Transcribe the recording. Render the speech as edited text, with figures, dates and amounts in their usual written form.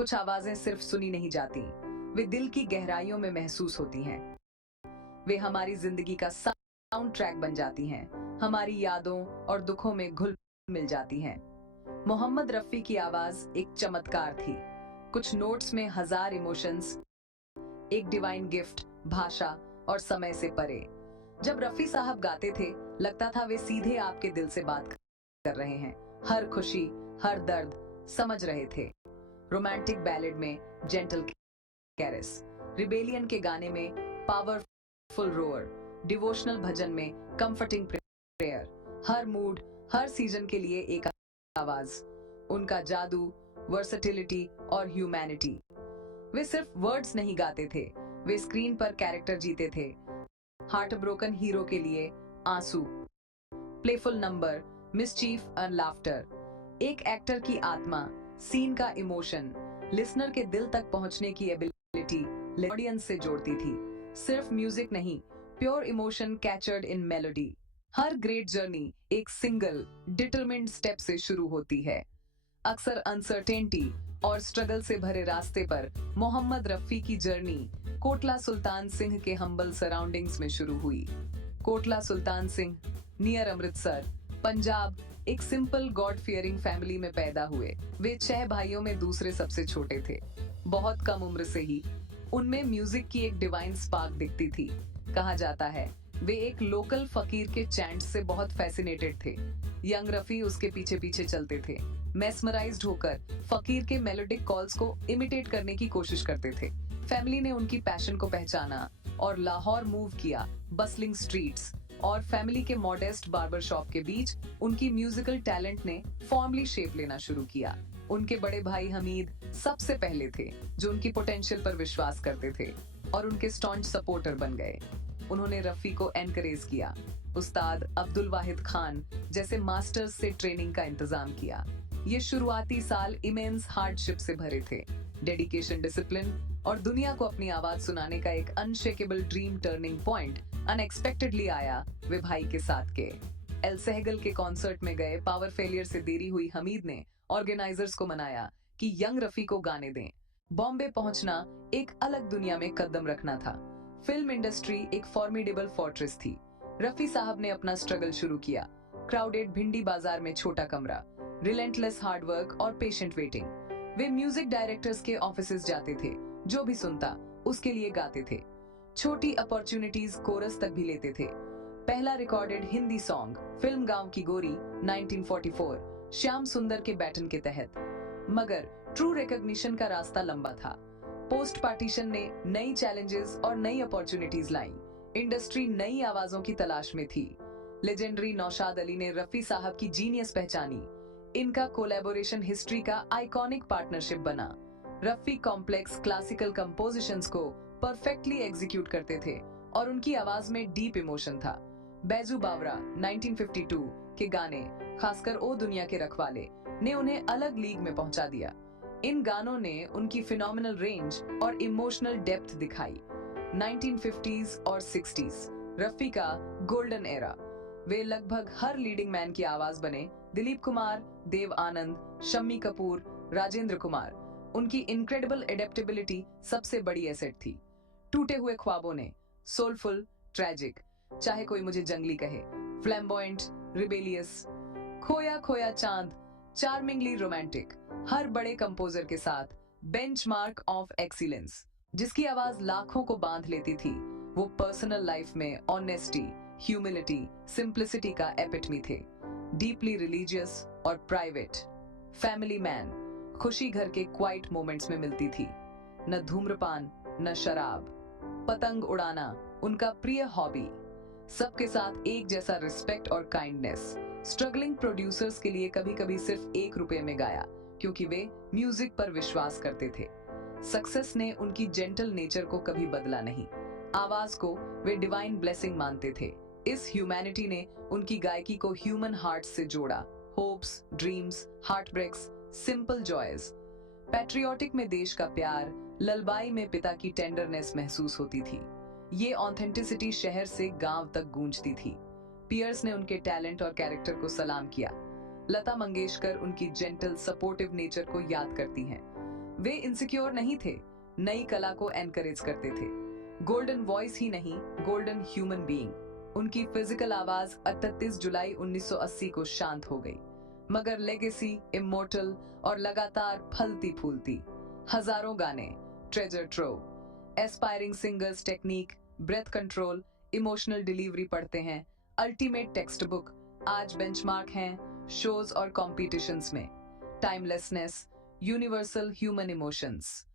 कुछ आवाजें सिर्फ सुनी नहीं जाती, वे दिल की गहराइयों में महसूस होती हैं। वे हमारी जिंदगी का साउंड ट्रैक बन जाती हैं, हमारी यादों और दुखों में घुल मिल जाती हैं। मोहम्मद रफी की आवाज एक चमत्कार थी, कुछ नोट्स में हजार इमोशंस, एक डिवाइन गिफ्ट, भाषा और समय से परे। जब रफी साहब गाते थे, लगता था वे सीधे आपके दिल से बात कर रहे हैं, हर खुशी, हर दर्द समझ रहे थे। रोमांटिक बैलेड में जेंटल कैरेस, रिबेलियन के गाने में पावरफुल रोअर, डिवोशनल भजन में कंफर्टिंग प्रेयर, हर मूड, हर सीजन के लिए एक आवाज। उनका जादू, वर्सेटिलिटी और ह्यूमैनिटी। वे सिर्फ वर्ड्स नहीं गाते थे, वे स्क्रीन पर कैरेक्टर जीते थे। हार्ट ब्रोकन हीरो के लिए आंसू, प्लेफुल नंबर, मिसचीफ और लाफ्टर। एक एक्टर की आत्मा, सीन का इमोशन, लिसनर के दिल तक पहुंचने की एबिलिटी ऑडियंस से जोड़ती थी। सिर्फ म्यूजिक नहीं, प्योर इमोशन कैचर्ड इन मेलोडी। हर ग्रेट जर्नी एक सिंगल डिटरमिन्ड स्टेप से शुरू होती है। अक्सर अनसर्टेनिटी और स्ट्रगल से भरे रास्ते पर मोहम्मद रफी की जर्नी कोटला सुल्तान सिंह के हम्बल सराउंडिंग्स में शुरू हुई। कोटला सुल्तान सिंह, नियर अमृतसर, पंजाब, एक सिंपल गॉड फियरिंग फैमिली में पैदा हुए। वे 6 भाइयों में दूसरे सबसे छोटे थे। बहुत कम उम्र से ही उनमें म्यूजिक की एक डिवाइन स्पार्क दिखती थी। कहा जाता है वे एक लोकल फकीर के चैंट से बहुत फैसिनेटेड थे। यंग रफी उसके पीछे पीछे चलते थे, मेस्मराइज्ड होकर फकीर के मेलोडिक कॉल्स को इमिटेट करने की कोशिश करते थे। फैमिली ने उनकी पैशन को पहचाना और लाहौर मूव किया। बसलिंग स्ट्रीट्स और फैमिली के मॉडेस्ट बार्बर शॉप के बीच उनकी म्यूजिकल टैलेंट ने फॉर्मली शेप लेना शुरू किया। उनके बड़े भाई हमीद सबसे पहले थे जो उनकी पोटेंशियल पर विश्वास करते थे और उनके स्टॉन्च सपोर्टर बन गए। उन्होंने रफी को एनकरेज किया, उस्ताद अब्दुल वाहिद खान जैसे मास्टर्स से ट्रेनिंग का इंतजाम किया। ये शुरुआती साल इमेंस हार्डशिप से भरे थे। डेडिकेशन, डिसिप्लिन और दुनिया को अपनी आवाज सुनाने का एक unshakeable dream turning point unexpectedly आया वे भाई के साथ के। एल सहगल के कॉन्सर्ट में गए पावर फेलियर से देरी हुई हमीद ने ऑर्गेनाइजर्स को मनाया कि यंग रफी को गाने दें। बॉम्बे पहुंचना एक अलग दुनिया में कदम रखना था। फिल्म इंडस्ट्री एक फॉर्मिडेबल फोर्ट्रेस थी। रफी साहब ने अपना स्ट्रगल शुरू किया। क्राउडेड भिंडी बाजार में छोटा कमरा, रिलेंटलेस हार्डवर्क और पेशेंट वेटिंग। वे म्यूजिक डायरेक्टर्स के ऑफिसेज जाते थे, जो भी सुनता उसके लिए गाते थे। छोटी अपॉर्चुनिटीज, कोरस तक भी लेते थे। पहला रिकॉर्डेड हिंदी सॉन्ग फिल्म गांव की गोरी 1944, श्याम सुंदर के बैटन के तहत। मगर ट्रू रिकॉग्निशन का रास्ता लंबा था। पोस्ट पार्टीशन ने नई चैलेंजेस और नई अपॉर्चुनिटीज लाई। इंडस्ट्री नई आवाजों की तलाश में थी। लेजेंडरी नौशाद अली ने रफी साहब की जीनियस पहचानी। इनका कोलैबोरेशन हिस्ट्री का आइकॉनिक पार्टनरशिप बना। रफी कॉम्प्लेक्स क्लासिकल कंपोजिशंस को परफेक्टली एग्जीक्यूट करते थे और उनकी आवाज में डीप इमोशन था। बैजू बावरा 1952 के गाने, खासकर ओ दुनिया के रखवाले, ने उन्हें अलग लीग में पहुंचा दिया। इन गानों ने उनकी फिनोमिनल रेंज और इमोशनल डेप्थ दिखाई। 1950s और 60s रफी का गोल्डन एरा। वे लगभग हर लीडिंग मैन की आवाज बने। दिलीप कुमार, देव आनंद, शम्मी कपूर, राजेंद्र कुमार। उनकी इनक्रेडिबल एडेप्टेबिलिटी सबसे बड़ी एसेट थी। टूटे हुए ख्वाबों ने सोलफुल, ट्रैजिक, चाहे कोई मुझे जंगली कहे, फ्लैम्बॉयंट, रिबेलियस, खोया खोया चांद, चार्मिंगली रोमांटिक, हर बड़े कंपोजर के साथ बेंचमार्क ऑफ एक्सीलेंस। जिसकी आवाज लाखों को बांध लेती थी, वो पर्सनल लाइफ में ऑनेस्टी, ह्यूमिलिटी, सिंप्लिसिटी का एपिटमी थे। डीपली रिलीजियस और प्राइवेट, फैमिली मैन। खुशी घर के क्वाइट मोमेंट्स में मिलती थी। न धूम्रपान, न शराब। पतंग उड़ाना उनका प्रिय हॉबी। सबके साथ एक जैसा रिस्पेक्ट और काइंडनेस। स्ट्रगलिंग प्रोड्यूसर्स के लिए कभी कभी सिर्फ 1 रुपए में गाया, क्योंकि वे म्यूजिक पर विश्वास करते थे। सक्सेस ने उनकी जेंटल नेचर को कभी बदला नहीं। आवाज को वे डिवाइन ब्लेसिंग मानते थे। इस ह्यूमैनिटी ने उनकी गायकी को ह्यूमन हार्ट से जोड़ा। Hopes, dreams, heartbreaks, simple joys. Patriotic में देश का प्यार, ललबाई में पिता की टेंडरनेस महसूस होती थी। ये ऑथेंटिसिटी शहर से गांव तक गूंजती थी। पियर्स ने उनके टैलेंट और कैरेक्टर को सलाम किया। लता मंगेशकर उनकी जेंटल, सपोर्टिव नेचर को याद करती हैं। वे इनसिक्योर नहीं थे, नई कला को एनकरेज करते थे। गोल्डन वॉइस ही नहीं, गोल्डन ह्यूमन बीइंग। उनकी फिजिकल आवाज 38 जुलाई 1980 को शांत हो गई, मगर लेगेसी इमोर्टल और लगातार फलती फूलती। हजारों गाने, treasure trove. Aspiring singers technique, breath control, emotional delivery पढ़ते हैं, अल्टीमेट टेक्स्ट बुक आज बेंचमार्क हैं शोज और कॉम्पिटिशंस में। Timelessness, universal human emotions.